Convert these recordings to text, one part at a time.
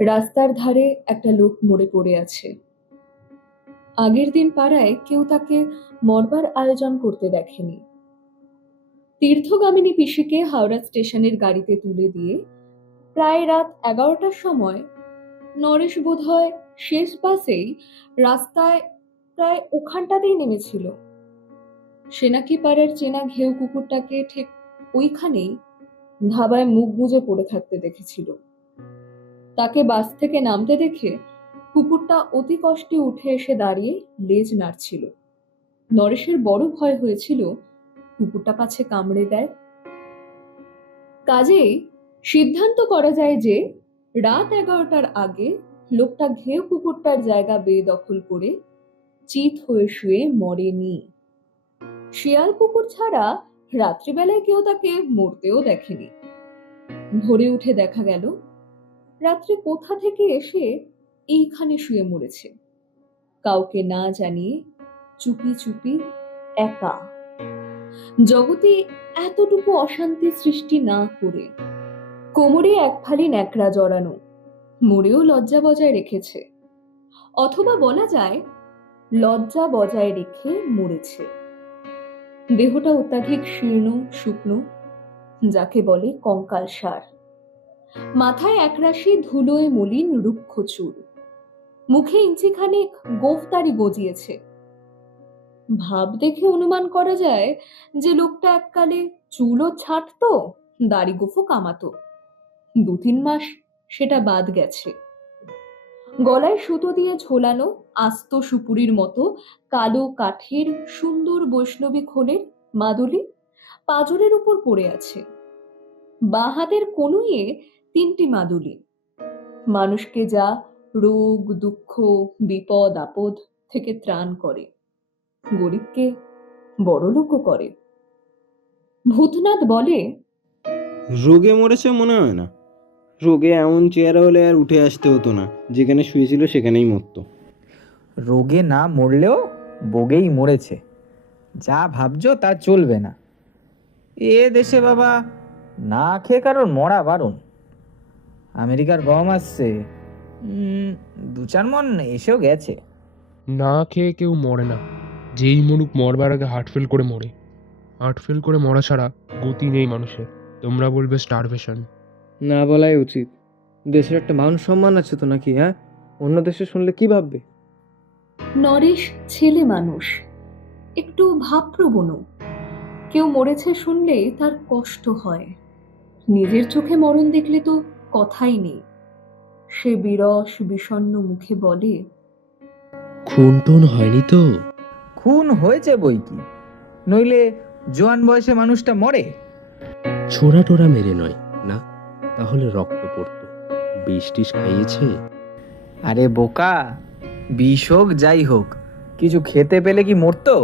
রাস্তার ধারে একটা লোক মরে পড়ে আছে। আগের দিন পাড়ায় কেউ তাকে মরবার আয়োজন করতে দেখেনি। তীর্থগামিনী পিসিকে হাওড়া স্টেশনের গাড়িতে তুলে দিয়ে প্রায় রাত 11টার সময় নরেশ বোধহয় শেষ বাসেই রাস্তায় প্রায় ওখানটাতেই নেমেছিল। সে নাকি পাড়ার চেনা ঘেউ কুকুরটাকে ঠিক ওইখানেই ধাবায় মুখ গুজে পড়ে থাকতে দেখেছিল। তাকে বাস থেকে নামতে দেখে কুকুরটা অতি কষ্টে উঠে এসে দাঁড়িয়ে লেজ নাড়ছিল। নরেশের বড় ভয় হয়েছিল কুকুরটা পাছে কামড়ে দেয়। কাজেই সিদ্ধান্ত করা যায় যে রাত 11টার আগে লোকটা ঘেউ কুকুরটার জায়গা বেদখল করে চিত হয়ে শুয়ে মরেনি। শিয়াল কুকুর ছাড়া রাত্রিবেলায় কেউ তাকে মরতেও দেখেনি। ভোরে উঠে দেখা গেল রাত্রে কোথা থেকে এসে এইখানে শুয়ে মরেছে, কাউকে না জানিয়ে, চুপি চুপি, একা। জগতে এতটুকু অশান্তি সৃষ্টি না করে কোমরে এক ফালি ন্যাকড়া জড়ানো, মরেও লজ্জা বজায় রেখেছে। অথবা বলা যায় লজ্জা বজায় রেখে মরেছে। দেহটা অত্যাধিক শীর্ণ শুকনো, যাকে বলে কঙ্কালসার। মাথায় একরাশি ধুলোয় মলিন রুক্ষ চুল, মুখে ইঞ্চিখানেক গোফতারি গজিয়েছে। ভাব দেখে অনুমান করা যায় যে লোকটা এককালে চুলও ছাঁটতো, দাড়ি গোফও কামাতো। 2-3 মাস সেটা বাদ গেছে। গলায় সুতো দিয়ে ঝোলানো আস্ত সুপুরির মতো কালো কাঠের সুন্দর বৈষ্ণবী খোলের মাদুলি পাঁজরের উপর পড়ে আছে। বাঁ হাতের কনুইয়ে 3টি মাদুলি। মানুষকে যা রোগ দুঃখ বিপদ আপদ থেকে ত্রাণ করে, গরিবকে বড়লোকও করে। ভূতনাথ বলে, রোগে মরেছে মনে হয় না। রোগে এমন চেহারা হলে আর উঠে আসতে হতো না, যেখানে শুয়েছিল সেখানেই মরতো। রোগে না মরলেও বোগেই মরেছে। যা ভাবছো তা চলবে না। এ দেশে বাবা না খেয়ে কারোর মরা বারণ। আমেরিকার গম আসছে, 2-4 মন এসেও গেছে। না খেয়ে কেউ মরে না, যেই মরুক মরবার আগে হার্ট ফেল করে মরে। হার্ট ফেল করে মরা ছাড়া গতি নেই মানুষের। তোমরা বলবে স্টারভেশন। না বলাই উচিত। দেশের একটা মান সম্মান আছে তো নাকি? হ্যাঁ, অন্য দেশে শুনলে কি ভাববে? নরেশ ছেলে মানুষ, একটু ভাবপ্রবণও। কেউ মরেছে শুনলে তার কষ্ট হয়। নিজের চোখে মরণ দেখলে তো কথাই নেই। সে বিরস বিষণ্ণ মুখে বলে, খুন টুন হয়নি তো? খুন হয়েছে বই কি, নইলে জোয়ান বয়সে মানুষটা মরে? ছোড়া টোরা মেরে নয় না, তাহলে রক্ত পড়তো। বিষ টিস খাইয়েছে? আরে বোকা, বিষ হোক যাই হোক, কিছু খেতে পেলে কি মরতো?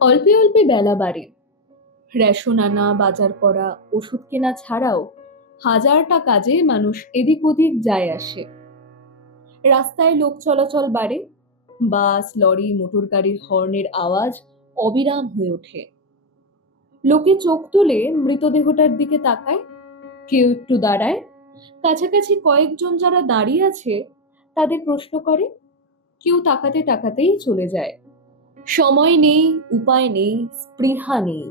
অল্পে অল্পে বেলা বাড়ে। রেশন আনা, বাজার করা, ওষুধ কেনা ছাড়াও হাজারটা কাজে মানুষ এদিক ওদিক যায় আসে। রাস্তায় লোক চলাচল বাড়ে। বাস, লরি, মোটর গাড়ির হর্নের আওয়াজ অবিরাম হয়ে ওঠে। লোকে চোখ তুলে মৃতদেহটার দিকে তাকায়, কেউ একটু দাঁড়ায়। কাছাকাছি কয়েকজন যারা দাঁড়িয়ে আছে তাদের প্রশ্ন করে, কেউ তাকাতে তাকাতেই চলে যায়। সময় নেই, উপায় নেই, স্পৃহা নেই।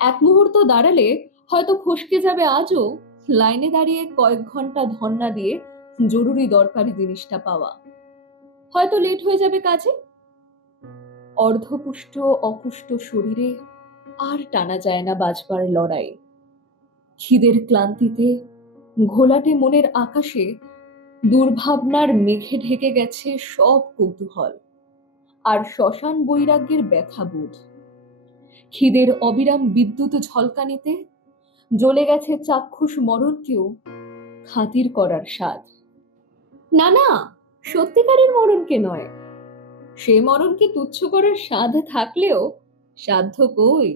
এক মুহূর্ত দাঁড়ালে হয়তো ফসকে যাবে আজও লাইনে দাঁড়িয়ে কয়েক ঘন্টা ধন্না দিয়ে জরুরি দরকারি জিনিসটা পাওয়া। হয়তো লেট হয়ে যাবে কাজে। অর্ধপুষ্ট অপুষ্ট শরীরে আর টানা যায় না বাঁচবার লড়াই। খিদের ক্লান্তিতে ঘোলাটে মনের আকাশে দুর্ভাবনার মেঘে ঢেকে গেছে সব কৌতূহল আর শ্মশান বৈরাগ্যের ব্যথাবোধ। খিদের অবিরাম বিদ্যুৎ ঝলকানিতে জ্বলে গেছে চাক্ষুষ মরণকেও খাতির করার স্বাদ। না না, সত্যিকারের মরণকে নয়। সে মরণকে তুচ্ছ করার স্বাদ থাকলেও সাধ্য কই।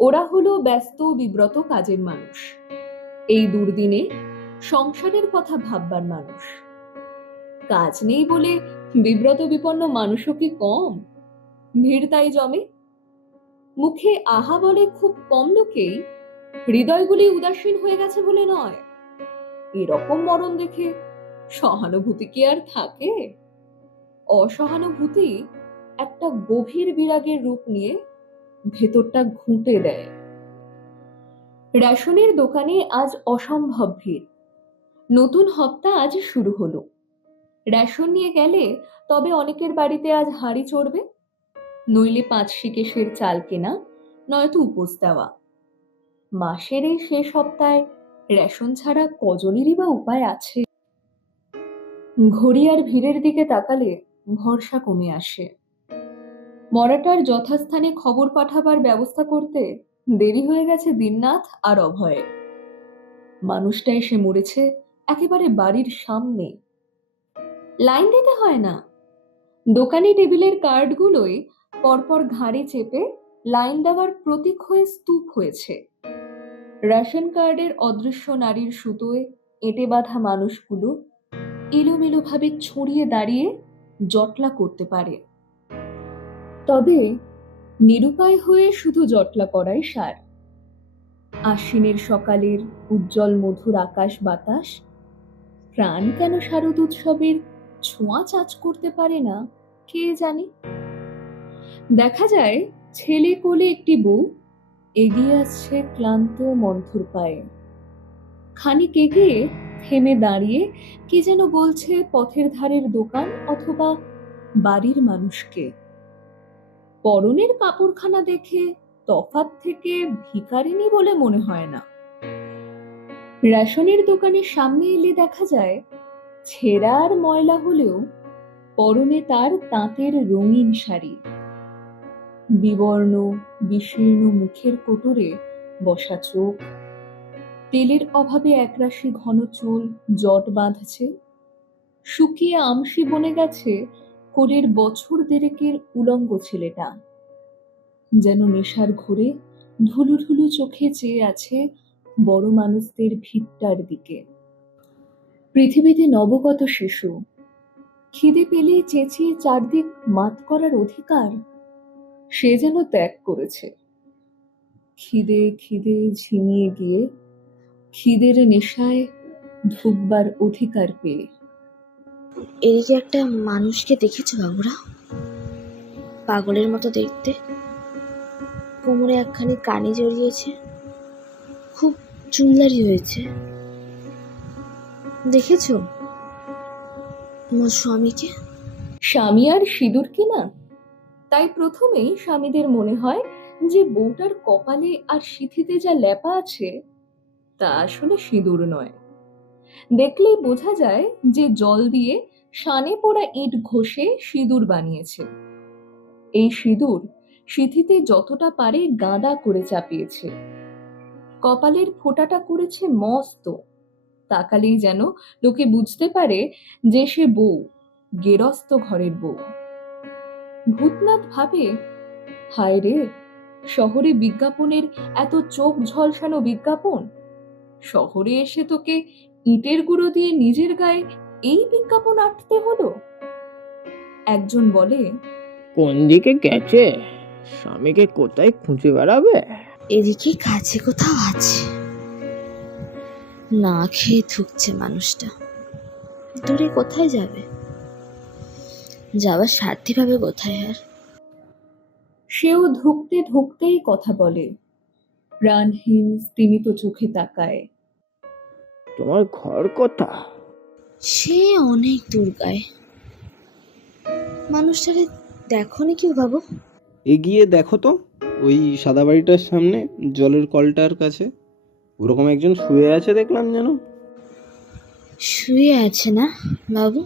ওরা হলো ব্যস্ত বিব্রত কাজের মানুষ, এই দুর্দিনে সংসারের কথা ভাববার মানুষ। কাজ নেই বলে বিব্রত বিপন্ন মানুষও কি কম? ভিড় তাই জমে। মুখে আহা বলে খুব কম লোকেই, হৃদয়গুলি উদাসীন হয়ে গেছে বলে নয়। এরকম মরণ দেখে সহানুভূতি কি আর থাকে? অসহানুভূতি একটা গভীর বিরাগের রূপ নিয়ে ভেতরটা ঘুঁটে দেয়। রেশনের দোকানে আজ অসম্ভব ভিড়। নতুন হপ্তা আজ শুরু হলো। রেশন নিয়ে গেলে তবে অনেকের বাড়িতে আজ হাঁড়ি চড়বে, নইলে 5 শিকেশের চাল কেনা, নয়তো উপোস দেওয়া। মাসের এই শেষ সপ্তাহে রেশন ছাড়া কজনেরই বা উপায় আছে? ঘড়ি আর ভিড়ের দিকে তাকালে ভরসা কমে আসে। মরাটার যথাস্থানে খবর পাঠাবার ব্যবস্থা করতে দেরি হয়ে গেছে দীননাথ আর অভয়ের। মানুষটা এসে মরেছে একেবারে বাড়ির সামনে। লাইন দিতে হয় না, দোকানি টেবিলের কার্ডগুলোই পরপর ঘাড়ে চেপে লাইন দেওয়ার প্রতীক হয়ে স্তূপ হয়েছে। রেশন কার্ডের অদৃশ্য নারীর সুতোয় এঁটে বাঁধা মানুষগুলো এলোমেলোভাবে ছড়িয়ে দাঁড়িয়ে জটলা করতে পারে, তবে নিরুপায় হয়ে শুধু জটলা করাই সার। আশ্বিনের সকালের উজ্জ্বল মধুর আকাশ বাতাস প্রাণ কেন শারদ উৎসবের ছোঁয়া চাচ করতে পারে না কে জানে। দেখা যায় ছেলে কোলে একটি বউ এগিয়ে আসছে ক্লান্ত মন্থর পায়ে। খানিক এগিয়ে থেমে দাঁড়িয়ে কি যেন বলছে পথের ধারের দোকান অথবা বাড়ির মানুষকে। পরনের কাপড়খানা দেখে তফাৎ থেকে ভিখারিনী বলে মনে হয় না। রেশনের দোকানের সামনে এলে দেখা যায় ছেঁড়া আর ময়লা হলেও পরনে তার তাঁতের রঙিন শাড়ি। বিবর্ণ বিশীর্ণ মুখের কোটরে বসা চোখ, তেলের অভাবে একরাশি ঘন চুল জট বাঁধছে। শুকিয়ে আমসি বনে গেছে কোলের বছর দেড়েকের উলঙ্গ ছেলেটা, যেন নেশার ঘোরে ঢুলু ঢুলু চোখে চেয়ে আছে বড় মানুষদের ভিড়টার দিকে। পৃথিবীতে নবগত শিশু, খিদে পেলে চেঁচিয়ে চারদিক মাত করার অধিকার সে যেন ত্যাগ করেছে। খিদে খিদে ঝিমিয়ে গিয়ে খিদের নেশায় ঢুকবার অধিকার পেয়ে। এদিকে একটা মানুষকে দেখেছো বাবুরা? পাগলের মতো দেখতে, কোমরে একখানি কানি জড়িয়েছে, খুব চুলদারি হয়েছে। দেখেছো আমার স্বামীকে? স্বামী আর সিঁদুর কিনা, তাই প্রথমেই স্বামীদের মনে হয় যে বউটার কপালে আর সিঁথিতে যা লেপা আছে তা আসলে সিঁদুর নয়। দেখলেই বোঝা যায় যে জল দিয়ে শানে পোড়া ইট ঘষে সিঁদুর বানিয়েছে। এই সিঁদুর সিঁথিতে যতটা পারে গাঁদা করে চাপিয়েছে। কপালের ফোঁটাটা করেছে মস্ত, তাকালেই যেন লোকে বুঝতে পারে যে সে বউ, গেরস্ত ঘরের বউ। ভূতনাথ ভাবে, হায় রে, শহরে বিজ্ঞাপনের এত চোখ ঝলসানো বিজ্ঞাপন, শহরে এসে তোকে ইটের গুঁড়ো দিয়ে নিজের গায়ে এই বিজ্ঞাপন আঁটতে হলো। একজন বলে, কোন দিকে গেছে? স্বামীকে কোথায় খুঁজে বেড়াবে? এদিকে কাছে কোথাও আছে, না খেয়ে থুকছে মানুষটা। দূরে কোথায় যাবে? যাওয়ার সাধ্যি পাবে কোথায় আর? সেও ধুকতে ধুকতেই কথা বলে, প্রাণহীন স্তিমিত চোখে তাকায়। তোমার ঘর কোথা? সে অনেক দূর গায়ে। মানুষটারে দেখোনি কেউ বাবু? এগিয়ে দেখো তো, ওই সাদা বাড়িটার সামনে জলের কলটার কাছে ওরকম একজন শুয়ে আছে দেখলাম যেন। শুয়ে আছে না বাবু?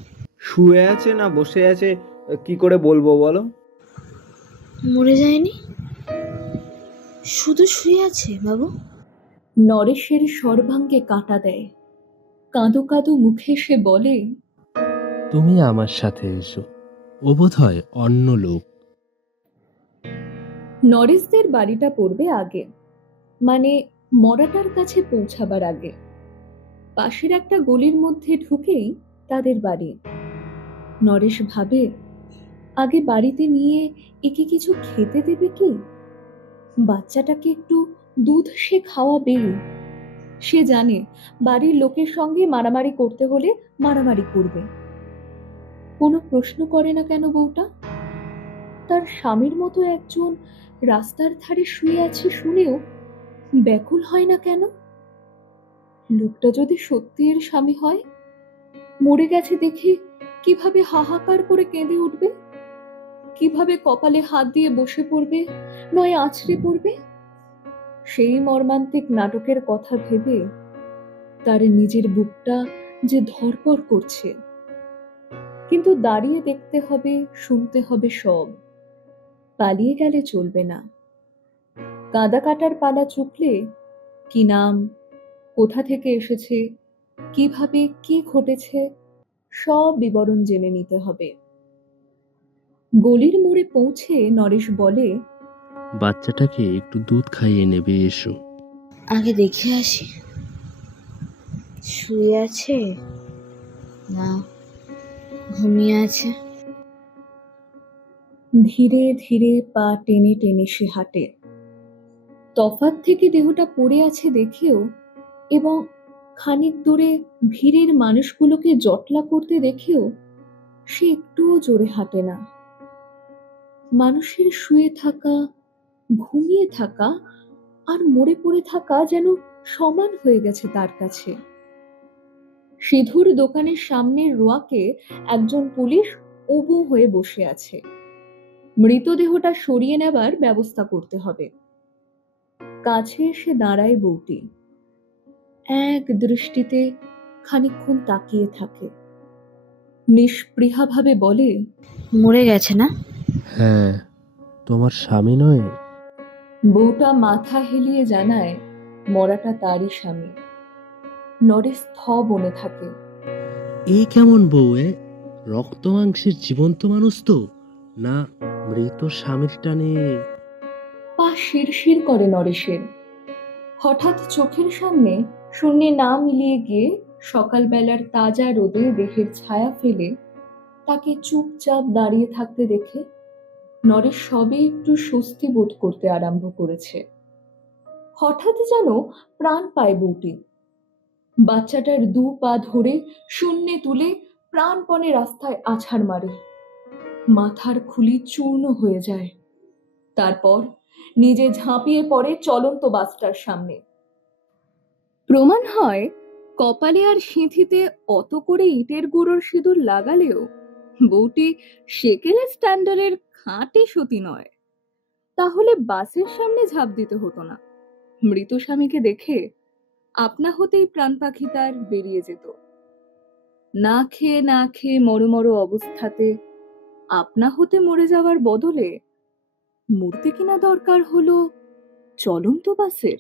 শুয়ে আছে না বসে আছে কি করে বলবো বলো? মরে যায়নি, শুধু শুয়ে আছে বাবু। নরেশের সর্বাঙ্গে কাঁটা দেয়। কাঁদো কাঁদো মুখে সে বলে, তুমি আমার সাথে এসো, ও বোধ হয় অন্য লোক। নরেশদের বাড়িটা পড়বে আগে, মানে মরাটার কাছে পৌঁছাবার আগে। পাশের একটা গলির মধ্যে ঢুকেই তাদের বাড়ি। নরেশ ভাবে, আগে বাড়িতে নিয়ে একে কিছু খেতে দেবে কি? বাচ্চাটাকে একটু দুধ সে খাওয়াবে। সে জানে বাড়ির লোকের সঙ্গে মারামারি করতে হলে মারামারি করবে। কোনো প্রশ্ন করে না কেন বউটা? তার স্বামীর মতো একজন রাস্তার ধারে শুয়ে আছে শুনেও ব্যাকুল হয় না কেন? লোকটা যদি সত্যি এর স্বামী হয়, মরে গেছে দেখে কিভাবে হাহাকার করে কেঁদে উঠবে, কিভাবে কপালে হাত দিয়ে বসে পড়বে, নয় আছড়ে পড়বে। সেই মর্মান্তিক নাটকের কথা ভেবে তার নিজের বুকটা যে ধড়ফড় করছে। কিন্তু দাঁড়িয়ে দেখতে হবে, শুনতে হবে সব। পালিয়ে গেলে চলবে না। কাদা কাটার পালা চুকলে কি নাম, কোথা থেকে এসেছে, কিভাবে কি ঘটেছে, সব বিবরণ জেনে নিতে হবে। গলির মোড়ে পৌঁছে নরেশ বলে, বাচ্চাটাকে একটু দুধ খাইয়ে নেবে এসো। আগে দেখে আসি, শুয়ে আছে না ঘুমিয়ে আছে। ধীরে ধীরে পা টেনে টেনে সে হাঁটে। তফাৎ থেকে দেহটা পড়ে আছে দেখেও এবং খানিক দূরে ভিড়ের মানুষগুলোকে জটলা করতে দেখেও সে একটুও জোরে হাঁটে না। মানুষের শুয়ে থাকা, ঘুমিয়ে থাকা আর মরে পড়ে থাকা যেন সমান হয়ে গেছে তার কাছে। সিধুর দোকানের সামনের রোয়াকে একজন পুলিশ উবু হয়ে বসে আছে। মৃতদেহটা সরিয়ে নেবার ব্যবস্থা করতে হবে। কাছে এসে দাঁড়ায় বউটি। এক দৃষ্টিতে খানিকক্ষণ তাকিয়ে থাকে, নিষ্পৃহাভাবে বলে, মরে গেছে না? হ্যাঁ, তোমার স্বামী নয়? বউটা মাথা হেলিয়ে জানায় মরাটা তারই স্বামী। নরেশ থ বনে থাকে। এই কেমন বউ এ? রক্ত মাংসের জীবন্ত মানুষ তো না, মৃত স্বামীর টানে? পা শিরশির করে নরেশের। হঠাৎ চোখের সামনে শূন্যে না মিলিয়ে গিয়ে সকালবেলার তাজা রোদে দেহের ছায়া ফেলে তাকে চুপচাপ দাঁড়িয়ে থাকতে দেখে নরেশ সবে একটু স্বস্তি বোধ করতে আরম্ভ করেছে। হঠাৎ যেন প্রাণ পায় বউটি। বাচ্চাটার দু পা ধরে শূন্যে তুলে প্রাণপণে রাস্তায় আছাড় মারে। মাথার খুলি চূর্ণ হয়ে যায়। তারপর নিজে ঝাঁপিয়ে পড়ে চলন্ত বাসটার সামনে। প্রমাণ হয় কপালে আর সিঁথিতে অত করে ইটের গুঁড়োর সিঁদুর লাগালেও বউটি সেকেলে স্ট্যান্ডার্ডের খাঁটি সতী নয়। তাহলে বাসের সামনে ঝাঁপ দিতে হতো না। মৃত স্বামীকে দেখে আপনা হতেই প্রাণ পাখি তার বেরিয়ে যেত। না খেয়ে না খেয়ে মরো অবস্থাতে আপনা হতে মরে যাওয়ার বদলে মরতে কিনা দরকার হলো চলন্ত বাসের।